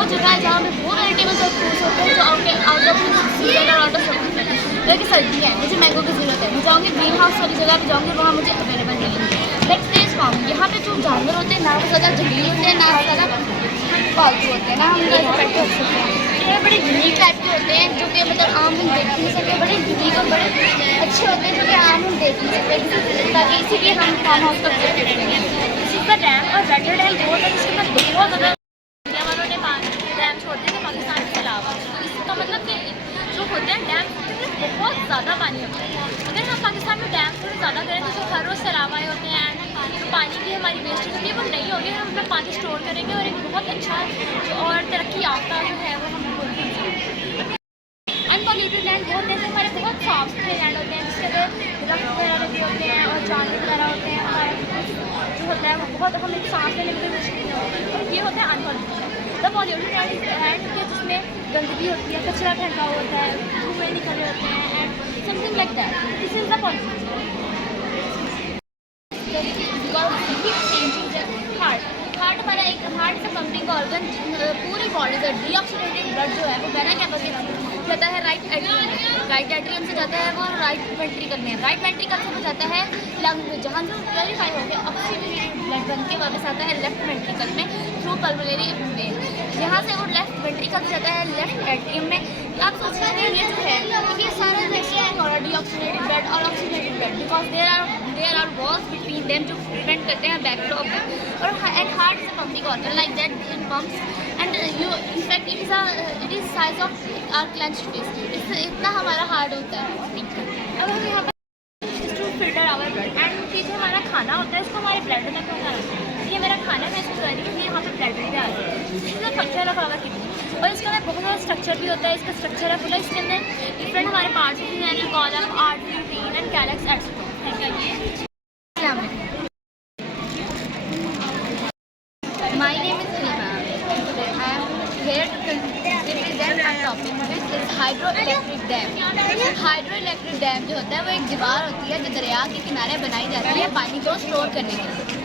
वो जगह है जहाँ पे वो वेजिटेबल्स और फ्रूट्स होते हैं जो आउट ऑफ सीजन और आउट ऑफ सर्दी, जैसे कि सर्दी है, मुझे मैंगो की ज़रूरत है, मैं जाऊँगी ग्रीन हाउस वाली जगह पे जाऊँगी, वहाँ मुझे अवेलेबल मिलेंगे। नेक्स्ट स्टेज फार्म, यहाँ पे जो जानवर होते हैं ना वो ज़्यादा जंगली होते हैं, ना ज़्यादा पालतू होते हैं, ना हम ऐसे पेट रख सकते हैं। ये बड़े यूनिक टाइप के होते हैं जो कि मतलब आम हम देख नहीं सकते, बड़े यूनिक और बड़े अच्छे होते हैं जो कि आम हम देख नहीं सकते, ताकि इसीलिए हम फार्म हाउस का विजिट करेंगे। इसी का डैम और वेटर डैम बहुत है, जिसके अंदर बहुत ज़्यादा इंडिया वालों ने डैम छोड़ दिए थे पाकिस्तान के अलावा। तो इसका मतलब कि जो होते हैं डैम उसमें बहुत ज़्यादा पानी होता है। अगर हम पाकिस्तान में डैम थोड़ा ज़्यादा करें तो जो हर रोज़ सैलाब आए होते हैं, तो पानी की हमारी वेस्टेज होती है वो नहीं होगी, हम अपना पानी स्टोर करेंगे और एक बहुत अच्छा और तरक्की याफ्ता जो है वो हम अनपॉल्यूटेड लैंड बहुत है, हमारे बहुत साफ सुथरे लैंड होते हैं जिसके अंदर दरख्त वगैरह लगे होते हैं और जानवर वगैरह होते हैं, हमारा जो होता है वो बहुत हमें सांस लेने में मुश्किल नहीं होती है। और ये होता है unpolluted the polluted land is land के जिसमें गंदगी होती है, कचरा फेंका होता है, धुएं निकले होते हैं and something like that, this is the pollution. Heart हमारा एक हार्ट से पंपिंग ऑर्गन पूरी बॉडी का डीऑक्सीडेटेड ब्लड जो है वो बना क्या जाता है राइट एट्रियम से जाता है वो राइट वेंट्रिकल में, राइट वेंट्रिकल से वो जाता है लंग में, जहाँ से प्योरीफाई होकर ऑक्सीजनेटेड ब्लड बन के वापस आता है लेफ्ट वेंट्रिकल में थ्रू पल्मोनरी वेन, यहाँ से वो लेफ्ट वेंट्रिकल से जाता है लेफ्ट एट्रियम में। आप सोच रहे हैं ये जो है ये सारा मिक्सचर और डीऑक्सीडेटेड ब्लड और oxygenated blood, because there are walls between them जो प्रिवेंट करते हैं बैकफ्लो ऑफ देम, और एंड हार्ट से pumping organ like that in pumps and you in fact it is size of our clenched fist, इतना हमारा heart होता है। अब हम यहाँ पर to filter our blood and ये जो हमारा खाना होता है इसको हमारे ब्लड में पहुँचाना होता है। ये मेरा खाना मैं इसको कर रही हूँ, ये यहाँ पर ब्लड में आ रहा है, इसका फंक्शन ऑफ आवर किडनी, और इसके अंदर बहुत ज़्यादा स्ट्रक्चर भी होता है, इसका स्ट्रक्चर है पूरा, इसके अंदर डिफरेंट हमारे पार्ट्स होते हैं, column, artery, vein and calyx etcetera. Thank you. My name is Nima. I am here to represent a topic which is hydroelectric dam. Hydroelectric dam जो होता है वो एक दीवार होती है जो दरिया के किनारे बनाई जाती है पानी को स्टोर करने के लिए।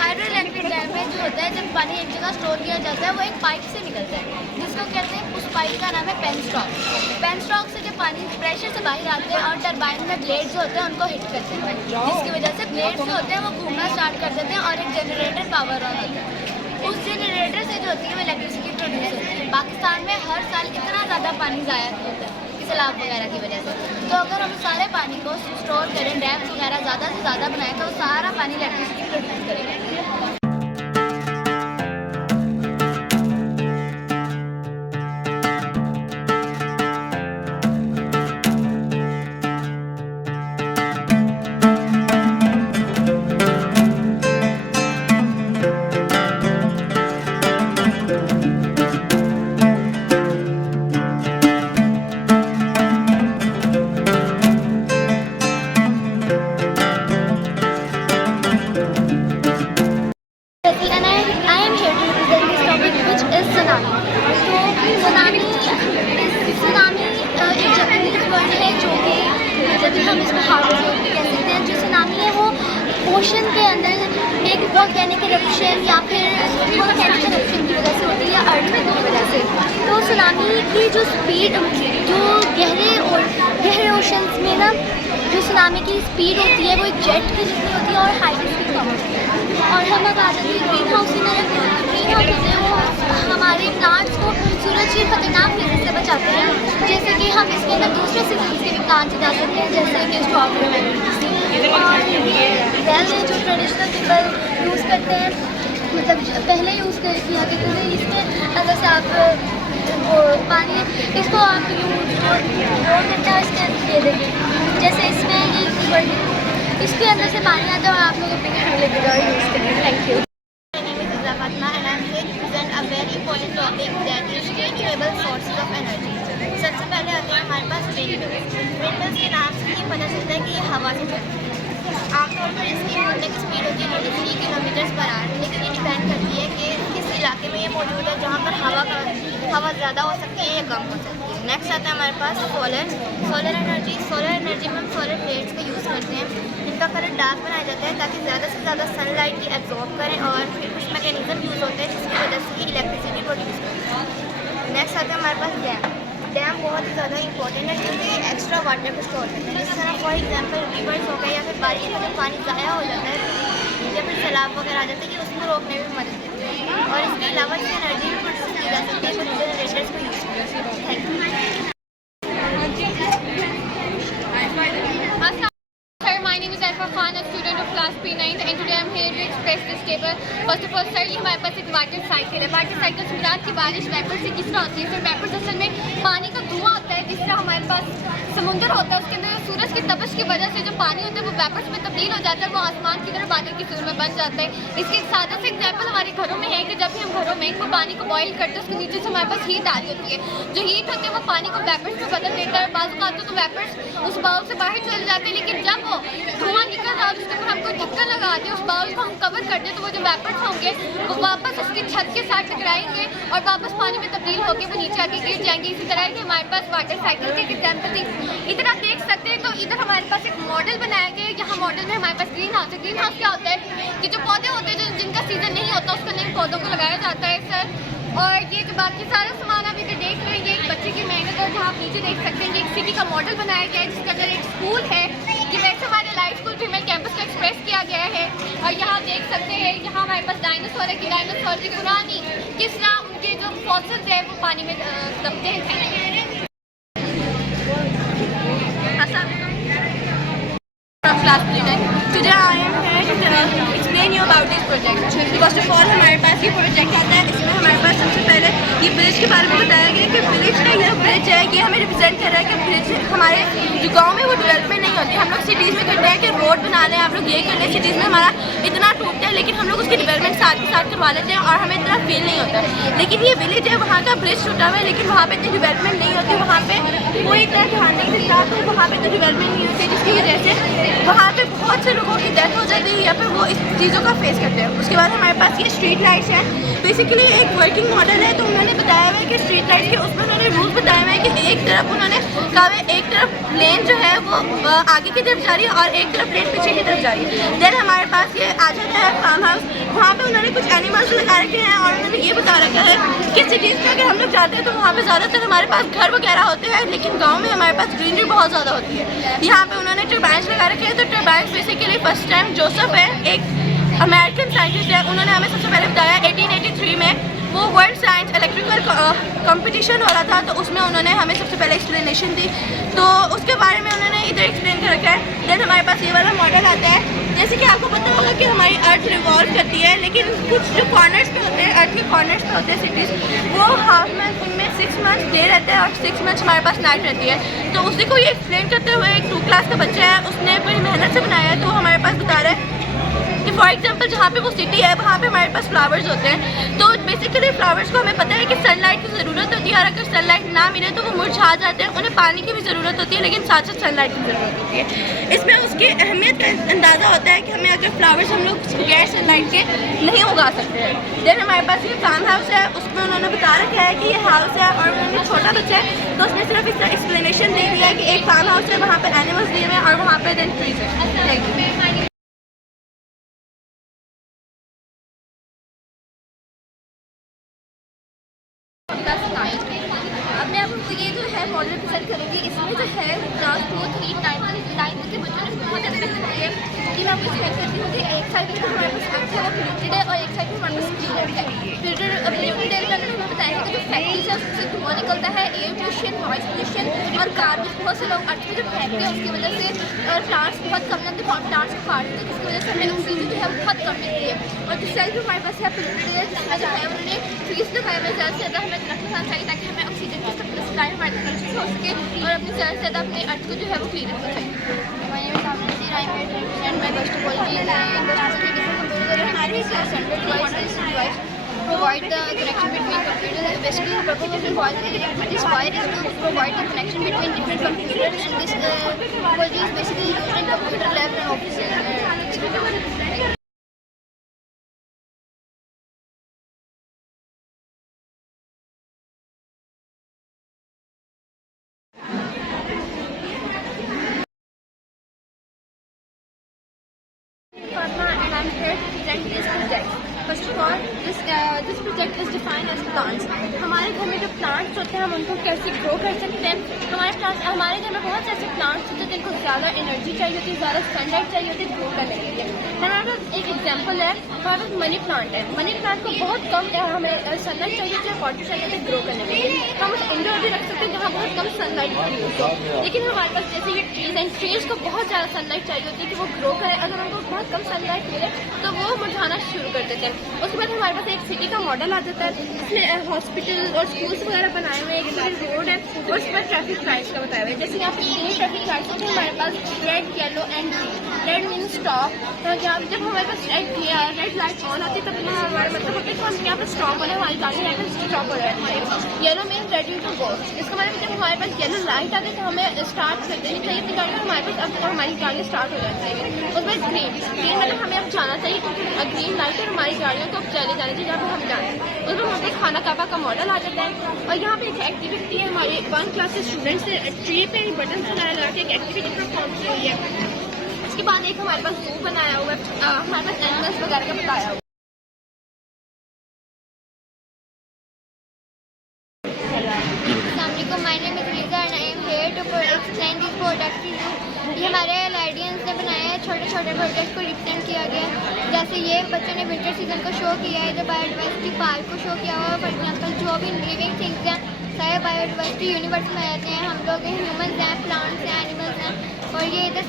हाइड्रोइलेक्ट्रिक डैम में जो होता है जब पानी एक जगह स्टोर किया जाता है वो एक पाइप से निकलता है जिसको कहते हैं, उस पाइप का नाम है पेनस्टॉक। पेनस्टॉक से जब पानी प्रेशर से बाहर आते हैं और टरबाइन में ब्लेड जो होते हैं उनको हिट करते हैं, जिसकी वजह से ब्लेड जो होते हैं वो घूमना स्टार्ट कर देते हैं और एक जनरेटर पावर ऑन होता है। उस जनरेटर से जो होती है वो इलेक्ट्रिसिटी प्रोड्यूस होती है। पाकिस्तान में हर साल इतना ज़्यादा पानी ज़ाया होता है सैलाब वगैरह की वजह से, तो अगर हम सारे पानी को स्टोर करें, डैम्स वगैरह ज़्यादा से ज़्यादा बनाएं तो सारा पानी इलेक्ट्रिसिटी प्रोड्यूस करेगा। हम इसको हार्वेस्ट कह सकते हैं। जो सुनामी है वो ओशन के अंदर एक वोल्केनिक इरप्शन या फिर वोल्केनिक इरप्शन की वजह से होती है या अर्थक्वेक की वजह से। तो सुनामी की जो स्पीड जो गहरे ओशंस में ना जो सुनामी की स्पीड होती है वो एक जेट की जितनी होती है और हाई स्पीड कम होती है। और हम अब आ जाते हैं ग्रीन हाउस की तरफ। ग्रीन हाउस होते हैं वो हमारे प्लांट्स को सूरज की खतरनाक रेज़ से बचाते हैं, जैसे कि हम इसके अंदर दूसरे सीजन्स के भी प्लांट्स उगा सकते हैं जैसे कि स्ट्रॉबेरी और वेल जो ट्रेडिशनल पीपल यूज़ करते हैं, मतलब पहले यूज़ किया करते थे, इसके अंदर से आप वो पानी इसको आप रोल करते हैं इसके दे देंगे, जैसे इसमें इसके अंदर से पानी आता है और आप लोग अपने घर लगेगा और यूज़ करेंगे। Thank you. A very important topic that is renewable sources of energy. सबसे पहले आते हैं हमारे पास विंडमिल्स। विंडमिल्स के नाम से ये पता चलता है कि ये हवा से चलती है। आमतौर पर इसकी उड़ने की स्पीड होती है 23 किलोमीटर पर आवर, लेकिन ये डिपेंड करती है कि किस इलाके में ये मौजूद है जहाँ पर हवा ज़्यादा हो सकती है या कम हो सकती है। नेक्स्ट आता है हमारे पास सोलर एनर्जी। सोलर एनर्जी में हम सोलर प्लेट्स का यूज़ करते हैं, इनका कलर डार्क बनाया जाता है ताकि ज़्यादा से ज़्यादा सनलाइट की एब्जॉर्ब करें और फिर कुछ मैकेनिज्म यूज़ होते हैं जिसकी वजह से इलेक्ट्रिसिटी प्रोड्यूस करते हैं। इम्पोर्टेंट है क्योंकि एक्स्ट्रा वाटर को स्टोर करते हैं। जिस तरह फॉर एग्जांपल रिवर्स हो गए या फिर बारिश में जब पानी ज़ाया हो जाता है या फिर सैलाब वगैरह आ जाता है कि उसको रोकने में मदद देते हैं। और इसके अलावा इससे एनर्जी भी प्रोड्यूस की जा सकती है कुछ जनरेटर्स को यूज़ करके। Thank you. Sir, my name is Aifar Khan, a student of class P9, and today I'm here to express this paper. First of all, sir, ये हमारे पास एक वाटर साइकिल है। वाटर साइकिल से रात की बारिश वेपर्स से किस तरह होती है? सर, वेपर्स असल में पानी का धुआं होता है। जिस तरह हमारे पास समुंदर होता है, उसके अंदर सूरज की तपश की वजह से जो पानी होता है वो वेपर्स में तब्दील हो जाता है, वो आसमान की तरफ बादल की सूरत में बन जाता है। इसके एक सादा सा एग्जाम्पल हमारे घरों में है कि जब भी हम घरों में वो पानी को बॉईल करते हैं, उसके नीचे से हमारे पास हीट आ रही होती है। जो हीट होती है वो पानी को वेपर्स में बदल देता है। बाजू आते तो वेपर्स उस बाउल से बाहर चले जाते हैं, लेकिन जब वो धुआं निकल रहा है उसके ऊपर हम कोई ढक्कन लगा दें, उस बाउल को हम कवर कर दें, तो वो जो वेपर्स होंगे वो वापस उसकी छत के साथ टकराएंगे और वापस पानी में तब्दील होकर वो नीचे आके गिर जाएंगे। इसी तरह कि हमारे पास वाटर साइकिल के एग्जाम्पल थी। इधर आप देख सकते हैं, तो इधर हमारे पास एक मॉडल बनाया गया है। यहाँ मॉडल में हमारे पास ग्रीन हाउस है। ग्रीन हाउस क्या होता है कि जो पौधे होते हैं जो जिनका सीजन नहीं होता उसके अंदर पौधों को लगाया जाता है सर। और ये जो बाकी सारा सामान आप इधर देख रहे हैं, ये एक बच्चे की मेहनत है। जहाँ आप नीचे देख सकते हैं कि एक सिटी का मॉडल बनाया गया है जिसके अंदर एक स्कूल है। ये वैसे हमारे लाइफ स्कूल फीमेल कैंपस को एक्सप्रेस किया गया है। और यहाँ आप देख सकते हैं, यहाँ हमारे पास डायनासोर है कि डायनासोर की पुरानी किस तरह उनके जो फॉसिल्स है वो पानी में दबते हैं। Class P9. Today I am here to explain you about this project. First of all, हमारे पास ये प्रोजेक्ट आता है। इसमें हमारे पास सबसे पहले ये ब्रिज के बारे में बताया गया कि ब्रिज का ये ब्रिज है ये हमें रिप्रेजेंट कर रहा है कि ब्रिज हमारे जो गांव में वो डेवलपमेंट नहीं होती। हम लोग सिटीज़ में करते हैं कि रोड बनाने हैं, आप लोग ये कर रहे हैं। सिटीज़ में हमारा इतना टूटता है लेकिन हम लोग उसकी डेवलपमेंट साथ के साथ करवा लेते हैं और हमें इतना फील नहीं होता। लेकिन ये विलेज है, वहाँ का ब्रिज टूटा हुआ है लेकिन वहाँ पर इतनी डेवलपमेंट नहीं होती, वहाँ पर कोई इतना ध्यान नहीं देता, तो वहाँ पर तो डेवलपमेंट नहीं होती, जिसकी वजह से वहाँ पे बहुत से लोगों की डेथ हो जाती है या फिर वो इस चीज़ों का फेस करते हैं। उसके बाद हमारे पास ये स्ट्रीट लाइट्स हैं। बेसिकली एक वर्किंग मॉडल है, तो उन्होंने बताया हुआ है कि स्ट्रीट लाइट्स के उसमें उन्होंने रूल बताया हुआ है कि एक तरफ उन्होंने कहा है एक तरफ लेन जो है वो आगे की तरफ जा रही है और एक तरफ लेन पीछे की तरफ जा रही है। देन हमारे पास ये आ जाता है फार्म हाउस। वहाँ पे उन्होंने कुछ एनिमल्स लगा रखे हैं और उन्होंने ये बता रखा है कि सिटीज़ में अगर हम लोग जाते हैं तो वहाँ पे ज़्यादातर हमारे पास घर वगैरह होते हैं, लेकिन गाँव में हमारे पास ग्रीनरी बहुत ज़्यादा होती है। यहाँ पे उन्होंने टर्बाइन्स लगा रखे हैं। तो turbines basically first time Joseph है, एक अमेरिकन साइंटिस्ट है, उन्होंने हमें सबसे पहले बताया 1883 में वो वर्ल्ड साइंस इलेक्ट्रिकल कंपटीशन हो रहा था, तो उसमें उन्होंने हमें सबसे पहले एक्सप्लेनेशन दी, तो उसके बारे में उन्होंने इधर एक्सप्लेन कर रखा है। देन हमारे पास ये वाला मॉडल आता है। जैसे कि आपको पता होगा कि हमारी अर्थ रिवॉल्व करती है, लेकिन कुछ जो कॉर्नर्स पे होते हैं, अर्थ के कॉर्नर्स पे होते हैं सिटीज़, वो हाफ मंथ उनमें 6 मंथ्स डे रहता है और 6 मंथ्स हमारे पास नाइट रहती है। तो उसी को ये एक्सप्लेन करते हुए एक 2 क्लास का बच्चा है, उसने बड़ी मेहनत से बनाया है। तो हमारे पास बता रहा है कि फॉर एग्जांपल जहाँ पे वो सिटी है वहाँ पे हमारे पास फ्लावर्स होते हैं। तो बेसिकली फ्लावर्स को हमें पता है कि सनलाइट की ज़रूरत होती है और अगर सनलाइट ना मिले तो वो मुरझा जाते हैं। उन्हें पानी की भी ज़रूरत होती है लेकिन साथ साथ सनलाइट की ज़रूरत होती है। इसमें उसकी अहमियत का अंदाज़ा होता है कि हमें अगर फ्लावर्स हम लोग गैर सनलाइट के नहीं उगा सकते हैं। देन हमारे पास ये फार्म हाउस है, उसमें उन्होंने बता रखा है कि ये हाउस है और उन्होंने छोटा बच्चा है तो उसने सिर्फ इसका एक्सप्लेनेशन दे दिया है कि एक फार्म हाउस है, वहाँ पर एनिमल्स दिए हुए हैं और वहाँ पर देन ट्रीज है। Thank you. अब मैं आपको ये जो है मॉडल प्रेजेंट करूँगी। इसमें जो है क्लास 2, 3, 9 के बच्चों ने बहुत ज़्यादा मेहनत की है कि मैं आपको एक्सप्लेन करती हूँ कि एक साइड में हमारे पास अच्छा है वो पोल्यूटेड है और एक साइड में हमारे पास क्लीन है। पोल्यूटेड एरिया में हमें बताया है कि जो फैक्ट्रीज है उससे धुआं निकलता है, एयर पोल्यूशन, नॉइस पोल्यूशन और गार्बेज बहुत से लोग अर्थ में जो फेंकते हैं उसकी वजह से और प्लांट्स बहुत कम लगते हैं, प्लांट्स को काटते हैं जिसकी वजह से हमें ऑक्सीजन जो है वो बहुत कम मिलती है। और जो सेल्फ हमारे पास है पोल्यूटेड है जिसमें जो है उन्होंने ट्रीज लगाए हुए ज़्यादा से ज़्यादा हमें दरख्त लगाना चाहिए ताकि हमें ऑक्सीजन की सप्लाई हमारे तक अच्छे से हो सके और अपनी ज़्यादा से ज़्यादा अपने अर्थ को जो है वो क्लीन रखना चाहिए। Provide the connection between computers. Basically, the purpose of this wire is to provide the connection between different computers, and this technology is basically used in computer labs and offices. And I'm here to present this project. First of all this project is defined as plants. हमारे घर में जो plants होते हैं हम उनको कैसे grow कर सकते हैं। हमारे घर में बहुत से ऐसे प्लांट्स होते हैं जिनको ज़्यादा एनर्जी चाहिए होती है, ज़्यादा सनलाइट चाहिए होती है ग्रो करने के लिए। हमारे पास एक एग्जाम्पल है, हमारे पास मनी प्लांट है। मनी प्लांट को बहुत कम हमें सनलाइट चाहिए होती है, वाटर चाहिए होती है ग्रो करने के लिए। हम उस इंडोर भी रख सकते हैं जहाँ बहुत कम सनलाइट यूज हो। लेकिन हमारे पास जैसे ये ट्रीज एंड ट्रीज को बहुत ज़्यादा सनलाइट चाहिए होती है कि वो ग्रो करे। अगर उनको बहुत कम सनलाइट मिले तो वो मुरझाना शुरू कर देते हैं। उसके बाद हमारे पास एक सिटी का मॉडल आ जाता है जिसमें हॉस्पिटल और स्कूल्स वगैरह बनाए हुए हैं, एक बड़ी रोड है और उसके बाद ट्रैफिक लाइट्स का बताया हुआ है। जैसे यहाँ पे 3 ट्रैफिक लाइट्स होती है हमारे पास, red, yellow and green. Red means stop, तो जब हमारे पास रेड लाइट ऑन आती है तब हमारा मतलब होता है कि हम यहाँ पर स्टॉप होने हमारी गाड़ी यहाँ पर स्टॉप हो जाती है। Yellow means ready to go, इसका मतलब जब हमारे पास येलो लाइट आती है तो हमें स्टार्ट कर देनी चाहिए अपनी गाड़ी, हमारे पास अब हमारी गाड़ी स्टार्ट हो जानी चाहिए। उसके बाद ग्रीन मतलब हमें अब जाना चाहिए क्योंकि ग्रीन लाइट और हमारी गाड़ियों को अब चले जानी चाहिए जहाँ पर हम जाएँ। उसके बाद वहाँ पे खाना काबा का मॉडल आ जाता है और यहाँ पे एक एक्टिविटी है हमारे 1 क्लास के स्टूडेंट्स ने ट्री पे बटन लगा के एक एक्टिविटी परफॉर्म की हुई है। उसके बाद एक हमारे पास जू बनाया हुआ है, हमारे पास एनिमल्स वगैरह का बताया हुआ है। Assalamualaikum, my name is Riza and I am here to explain this product to you. ये हमारे लाइडियंस ने बनाया है, छोटे छोटे प्रोजेक्ट को रिप्रेजेंट किया गया है। जैसे ये बच्चों ने विंटर सीजन को शो किया है, जो बायोडाइवर्सिटी पार्क को शो किया हुआ है। फॉर एग्जाम्पल जो भी लिविंग थिंग्स हैं सारे बायोडाइवर्सिटी यूनिवर्स में रहते हैं। हम लोग ह्यूमन्स हैं, प्लांट्स हैं, एनिमल्स हैं। और ये इधर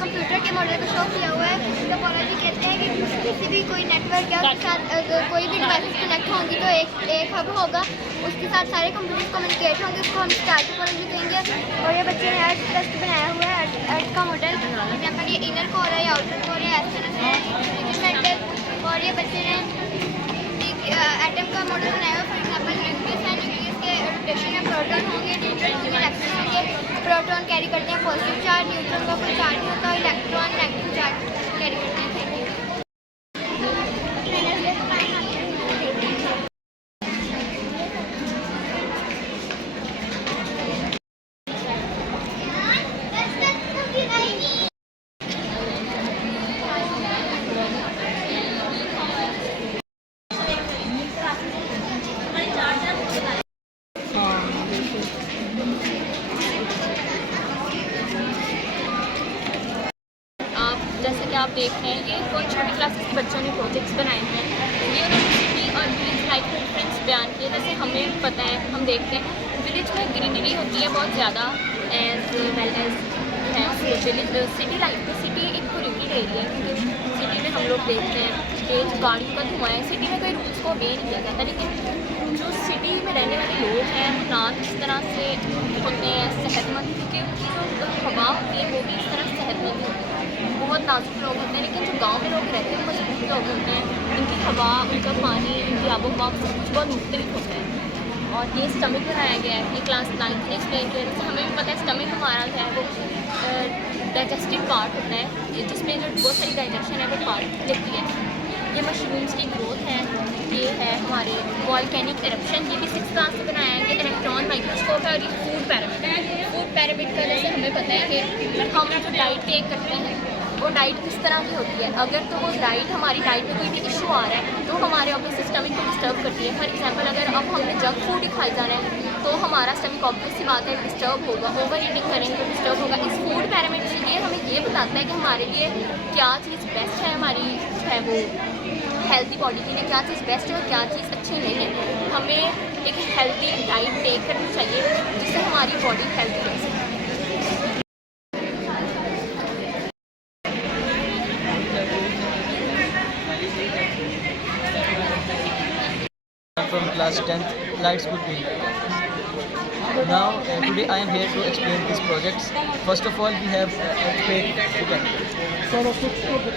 कंप्यूटर के मॉडल को शो किया हुआ है। टोपोलॉजी कहते हैं कि किसी भी कोई नेटवर्क या उसके साथ कोई भी डिवाइसेस कनेक्ट होंगी तो एक हब होगा, उसके साथ सारे कंप्यूटर कम्युनिकेट होंगे, उसको हम स्टार टोपोलॉजी कहेंगे। और ये बच्चे ने अर्थ टेस्ट बनाया हुआ है, अर्थ का मॉडल। एग्जाम्पल ये इनर कोर है या आउटर कोर है, इस तरह से मेटल। और ये बच्चे ने एटम का मॉडल बनाया हुआ। फॉर एग्जाम्पल न्यूक्लियस है, न्यूक्लियस के रोटेशन में प्रोटॉन होंगे, न्यूट्रॉन होंगे, इलेक्ट्रॉन होंगे। प्रोटॉन कैरी करते हैं पॉजिटिव चार्ज, न्यूट्रॉन का कोई चार्ज नहीं होता, इलेक्ट्रॉन नेगेटिव चार्ज कैरी करते हैं। जैसे कि आप देख रहे हैं ये कोई छोटी क्लासेस के बच्चों ने प्रोजेक्ट्स बनाए हैं। ये उन्होंने सिटी और विलेज लाइफ के डिफरेंस बयान किए। जैसे हमें पता है, हम देखते हैं विलेज में ग्रीनरी होती है बहुत ज़्यादा as well as village. City life में सिटी एक प्रोटेक्टेड एरिया है क्योंकि सिटी में हम लोग देखते हैं कि गाड़ियों का धुआं है। सिटी में कोई रूल्स को obey नहीं किया जाता, लेकिन जो सिटी में रहने वाले लोग हैं वो ना इस तरह से होते हैं सेहतमंद, क्योंकि उनकी जो हवा होती है वो भी इस तरह सेहतमंद होती है। बहुत नाजुक लोग होते हैं, लेकिन जो गांव में लोग रहते हैं मजबूत लोग होते हैं। इनकी हवा, उनका पानी, इनकी आबो हवा सब कुछ बहुत मुख्तलिफ होता है। और ये स्टमक बनाया गया है, ये क्लास 9 में एक्सप्लेन किया। जैसे हमें भी पता है स्टमक हमारा जो है वो डाइजेस्टिव पार्ट होता है, जिसमें जो बहुत सारी डाइजेशन है वो पार्ट लेती है। ये मशरूम्स की ग्रोथ है, ये है हमारे वॉल्केनिक एरप्शन, ये भी 6 क्लास से बनाया है। ये इलेक्ट्रॉन माइक्रोस्कोप है और ये फूड पैरामिड। फूड पैरामिड का जैसे हमें पता है कि हम जो डाइट टेक करते हैं वो डाइट किस तरह की होती है। अगर तो वो डाइट हमारी डाइट में कोई भी इशू आ रहा है तो हमारे ऑब्वियस स्टमक को डिस्टर्ब करती है। फॉर एग्जांपल अगर अब हमने जंक फूड ही खाई जा रहे हैं तो हमारा स्टमक ऑब्वियस सी बात है डिस्टर्ब होगा, ओवर ईटिंग करेंगे तो डिस्टर्ब होगा। इस फूड पैरामिड के लिए हमें ये बताता है कि हमारे लिए क्या चीज़ बेस्ट है, हमारी है वो हेल्दी बॉडी के लिए क्या चीज़ बेस्ट है और क्या चीज़ अच्छी नहीं है। हमें एक हेल्दी डाइट टेक करनी चाहिए जिससे हमारी बॉडी हेल्दी रह सके। From class 10th Light School P. Now today I am here to explain these projects. First of all we have earthquake detector.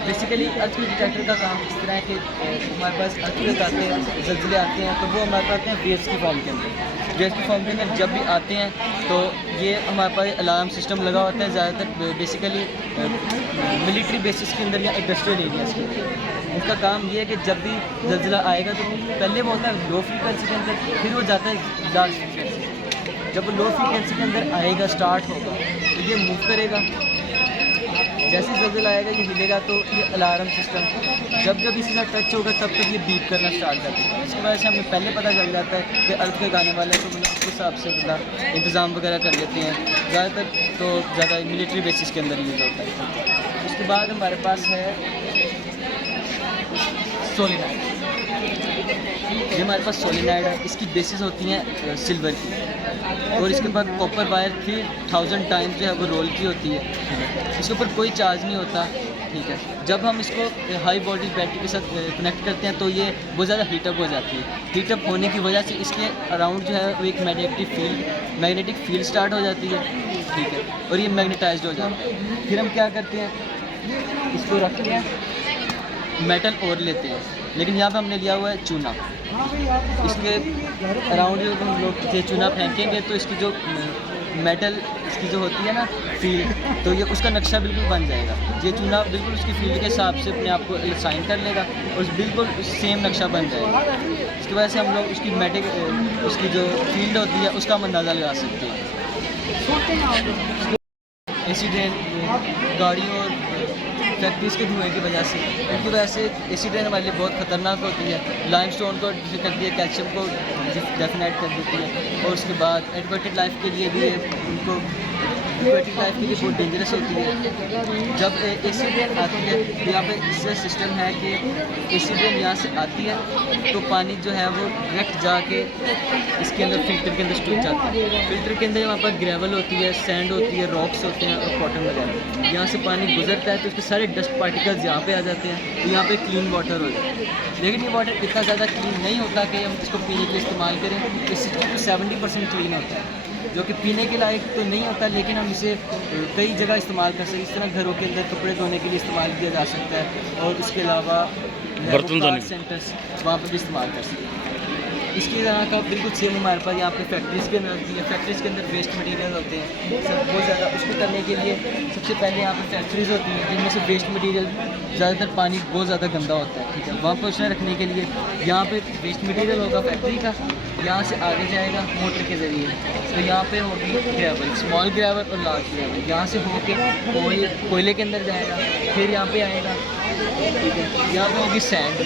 Basically earthquake detector का काम इस तरह है कि हमारे पास earthquake आते हैं, ज़लज़ले आते हैं तो वो हमारे पास आते हैं वेव्स की फॉर्म के अंदर। वेव्स की फॉर्म के अंदर जब भी आते हैं तो ये हमारे पास अलार्म सिस्टम लगा होता है ज़्यादातर बेसिकली मिलिट्री बेसिस के अंदर या इंडस्ट्रियल एरियाज़ के अंदर। उनका काम ये है कि जब भी ज़लज़ला आएगा तो पहले वो होता है लो फ्रीक्वेंसी के अंदर, फिर वो जाता है लार्ज फ्रीक्वेंसी। जब वो लो फ्रीक्वेंसी के अंदर आएगा, स्टार्ट होगा तो ये मूव करेगा जैसे ही ज़लज़ला आएगा ये हिलेगा तो ये अलार्म सिस्टम जब जब इसी साथ टच होगा तब तक ये बीप करना स्टार्ट कर देगा। इसकी वजह से हमें पहले पता चल जाता है कि अर्थक्वेक आने वाला है, तो मतलब उस हिसाब से मतलब इंतज़ाम वगैरह कर लेते हैं। ज़्यादातर तो ज़्यादा मिलिट्री बेसिस के अंदर यूज़ होता है। उसके बाद हमारे पास है सोलेनाइड। ये हमारे पास सोलेनाइड है, इसकी बेसिस होती हैं सिल्वर की और इसके बाद कॉपर वायर 3000 टाइम्स जो है वो रोल की होती है। इसके ऊपर कोई चार्ज नहीं होता, ठीक है। जब हम इसको हाई वोल्टेज बैटरी के साथ कनेक्ट करते हैं तो ये बहुत ज़्यादा हीटअप हो जाती है। हीटअप होने की वजह से इसके अराउंड जो है वो एक मैग्नेटिक फील्ड स्टार्ट हो जाती है, ठीक है, और ये मैग्नेटाइज्ड हो जाता है। फिर हम क्या करते हैं, इसको रखते हैं, मेटल और लेते हैं, लेकिन यहाँ पे हमने लिया हुआ है चूना। इसके अराउंड जो हम लोग ये चूना फेंकेंगे तो इसकी जो मेटल इसकी जो होती है ना फील्ड, तो ये उसका नक्शा बिल्कुल बन जाएगा। ये चूना बिल्कुल उसकी फील्ड के हिसाब से अपने आप को साइन कर लेगा और बिल्कुल सेम नक्शा बन जाएगा। इसकी वजह से हम लोग उसकी जो फील्ड होती है उसका हम अंदाज़ा लगा सकते हैं। एसी ड्रेन गाड़ियों और फैक्ट्रीज के धुएँ की वजह से, इनकी वजह से एसी ड्रेन हमारे लिए बहुत ख़तरनाक होती है। लाइमस्टोन को करती है, कैल्शियम को डेफिनेट कर देती है और उसके बाद एक्वाटिक लाइफ के लिए भी उनको एक्वाटिक लाइफ के लिए बहुत डेंजरस होती है। जब एसी ड्रेन आती है तो यहाँ पे इससे सिस्टम है कि एसी ड्रेन यहाँ से आती है तो पानी जो है वो डायरेक्ट जाके इसके अंदर फिल्टर के अंदर स्टोर जाता है। फिल्टर के अंदर यहाँ पर ग्रेवल होती है, सैंड होती है, रॉक्स होते हैं और कॉटन वगैरह। यहाँ से पानी गुजरता है तो उसके सारे डस्ट पार्टिकल्स यहाँ पे आ जाते हैं, तो यहाँ पे क्लीन वाटर हो जाता है। लेकिन ये वाटर इतना ज़्यादा क्लीन नहीं होता कि हम इसको पीने के लिए इस्तेमाल करें। इस 70% क्लीन होता है, जो कि पीने के लायक तो नहीं होता, लेकिन हम इसे कई जगह इस्तेमाल कर सकते हैं। इस तरह घरों के अंदर कपड़े धोने के लिए इस्तेमाल किया जा सकता है और उसके अलावा बर्तन धोने सेंटर्स वहाँ पर भी इस्तेमाल कर सकते हैं। इसकी तरह का बिल्कुल सेम हमारे पास यहाँ पे फैक्ट्रीज़ के अंदर होती है। फैक्ट्रीज़ के अंदर वेस्ट मटेरियल होते हैं सब बहुत ज़्यादा। उसको करने के लिए सबसे पहले यहाँ पे फैक्ट्रीज़ होती हैं जिनमें से वेस्ट मटेरियल ज़्यादातर पानी बहुत ज़्यादा गंदा होता है, ठीक है। वहाँ पर उसने रखने के लिए यहाँ पे वेस्ट मटेरियल होगा फैक्ट्री का, यहाँ से आगे जाएगा मोटर के ज़रिए, तो यहाँ पे होगी ग्रेवल, स्मॉल ग्रेवल और लार्ज ग्रेवल। यहाँ से होके कोयले के अंदर जाएगा, फिर यहाँ पे आएगा, ठीक है। यहाँ पे होगी सैंड,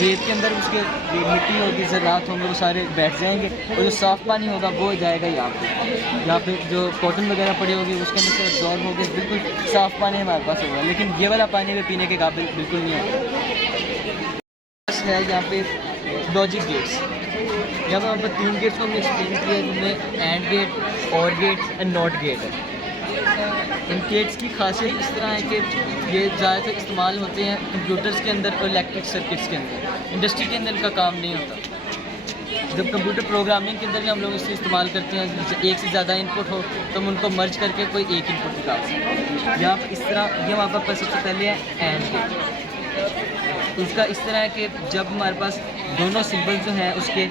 रेत के अंदर उसके मिट्टी होगी, ज़रात होंगे, वो सारे बैठ जाएंगे और जो साफ़ पानी होगा वो जाएगा यहाँ पे जो कॉटन वगैरह पड़ी होगी उसके अंदर से एब्जॉर्ब होकर बिल्कुल साफ़ पानी हमारे पास होगा। लेकिन ये वाला पानी भी पीने के काबिल बिल्कुल नहीं होगा। बस है यहाँ पे लॉजिक गेट्स। यहाँ पर 3 गेट्स को हमने एक्सप्लेन किया, जिनमें एंड गेट, और गेट एंड नॉट गेट है। इन गेट्स की खासियत इस तरह है कि ये ज़्यादातर इस्तेमाल होते हैं कंप्यूटर्स के अंदर और इलेक्ट्रिक सर्किट्स के अंदर। इंडस्ट्री के अंदर इनका काम नहीं होता। जब कंप्यूटर प्रोग्रामिंग के अंदर भी हम लोग इसे इस्तेमाल करते हैं, जैसे एक से ज़्यादा इनपुट हो तो हम उनको मर्ज करके कोई एक इनपुट निकाल सकते हैं। यहाँ पर इस तरह ये हमारे पास सबसे पहले है एंड गेट। इसका इस तरह है कि जब हमारे पास दोनों सिंबल जो हैं उसके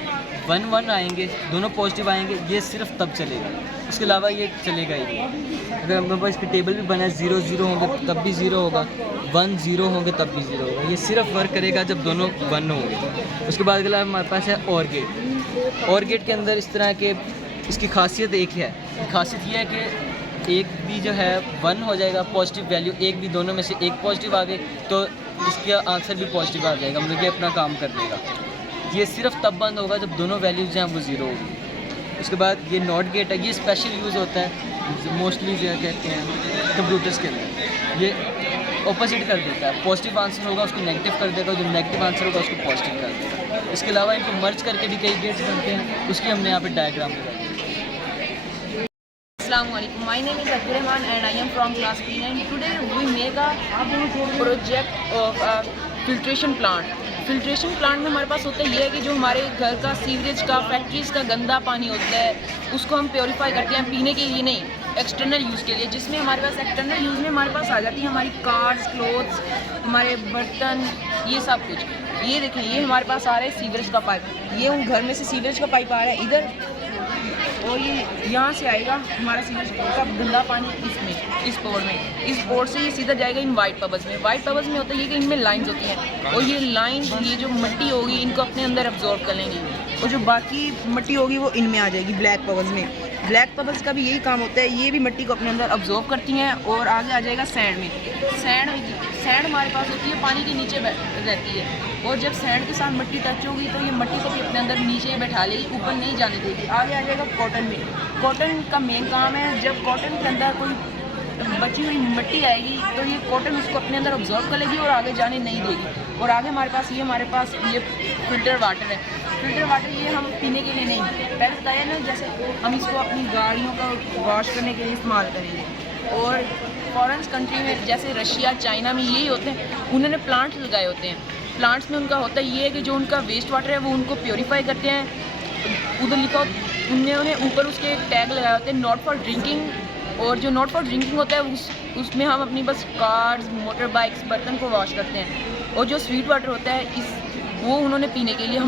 1 1 आएंगे, दोनों पॉजिटिव आएंगे, ये सिर्फ तब चलेगा, उसके अलावा ये चलेगा ही नहीं। अगर हमारे पास इसकी टेबल भी बना है 0 0 होंगे तब भी 0 होगा, 1 0 होंगे तब भी 0 होगा। ये सिर्फ वर्क करेगा जब दोनों 1 होंगे। उसके बाद अगला हमारे पास है और गेट। और गेट के अंदर इस तरह के इसकी खासियत एक है, खासियत ये है कि एक भी जो है 1 हो जाएगा पॉजिटिव वैल्यू, एक भी दोनों में से एक पॉजिटिव आ गई तो इसका आंसर भी पॉजिटिव आ जाएगा, मतलब ये अपना काम कर देगा। ये सिर्फ तब बंद होगा जब दोनों वैल्यूज जो हैं वो 0 होगी। उसके बाद ये नॉट गेट है, ये स्पेशल यूज़ होता है मोस्टली जो कहते हैं कंप्यूटर्स के अंदर। ये ऑपोजिट कर देता है, पॉजिटिव आंसर होगा उसको नेगेटिव कर देगा, जो नेगेटिव आंसर होगा उसको पॉजिटिव कर देगा। इसके अलावा इनको मर्ज करके भी कई गेट्स बनते हैं, उसकी हमने यहाँ पे डायग्राम लगाई। Assalamualaikum. My name is Abdurrahman and I am from class P9. Today we make a project of a filtration plant. Filtration plant में हमारे पास होता है ये है कि जो हमारे घर का सीवरेज का, फैक्ट्रीज़ का गंदा पानी होता है उसको हम प्योरीफाई करते हैं पीने के लिए नहीं, एक्सटर्नल यूज़ के लिए। जिसमें हमारे पास एक्सटर्नल यूज़ में हमारे पास आ जाती है हमारी कार्स, क्लोथ्स, हमारे बर्तन, ये सब कुछ। ये देखें, ये हमारे पास आ रहा है सीवरेज का पाइप, ये घर में से सीवरेज का पाइप आ रहा है इधर, और ये यहाँ से आएगा हमारा सीवरेज का गंदा पानी इसमें, इस पोर्ट में, इस पोर्ट से ये सीधा जाएगा इन वाइट बबल्स में। वाइट बबल्स में होता है ये कि इनमें लाइंस होती हैं और ये लाइन, ये जो मिट्टी होगी इनको अपने अंदर अब्जॉर्ब कर लेंगी और जो बाकी मिट्टी होगी वो इनमें आ जाएगी ब्लैक बबल्स में। ब्लैक बबल्स का भी यही काम होता है, ये भी मिट्टी को अपने अंदर ऑब्जॉर्व करती हैं। और आगे आ जाएगा सैंड में। सैंड हमारे पास होती है, पानी के नीचे रहती है, और जब सैंड के साथ मिट्टी टच होगी तो ये मिट्टी को भी अपने अंदर नीचे बैठा लेगी, ऊपर नहीं जाने देगी। आगे आ जाएगा कॉटन में। कॉटन का मेन काम है, जब कॉटन के अंदर कोई बची हुई मिट्टी आएगी तो ये कॉटन उसको अपने अंदर ऑब्जॉर्व कर लेगी और आगे जाने नहीं देगी। और आगे हमारे पास ये फिल्टर वाटर है। फिल्टर वाटर ये हम पीने के लिए नहीं, पहले बताया ना, जैसे हम इसको अपनी गाड़ियों का वॉश करने के लिए इस्तेमाल करेंगे। और फॉरेन कंट्री में जैसे रशिया, चाइना में यही होते हैं, उन्होंने प्लांट्स लगाए होते हैं। प्लांट्स में उनका होता ये है कि जो उनका वेस्ट वाटर है वो उनको प्योरीफाई करते हैं। उधर लिखा उन्होंने ऊपर उसके एक टैग लगाए होते हैं, नॉट फॉर ड्रिंकिंग। और जो नॉट फॉर ड्रिंकिंग होता है उसमें हम अपनी बस कार्स, मोटर बाइक्स, बर्तन को वॉश करते हैं। और जो स्वीट वाटर होता है वो उन्होंने पीने के लिए।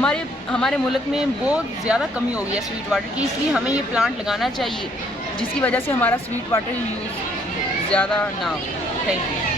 हमारे मुल्क में बहुत ज़्यादा कमी हो गई है स्वीट वाटर की, इसलिए हमें ये प्लांट लगाना चाहिए जिसकी वजह से हमारा स्वीट वाटर यूज़ ज़्यादा ना हो। Thank you.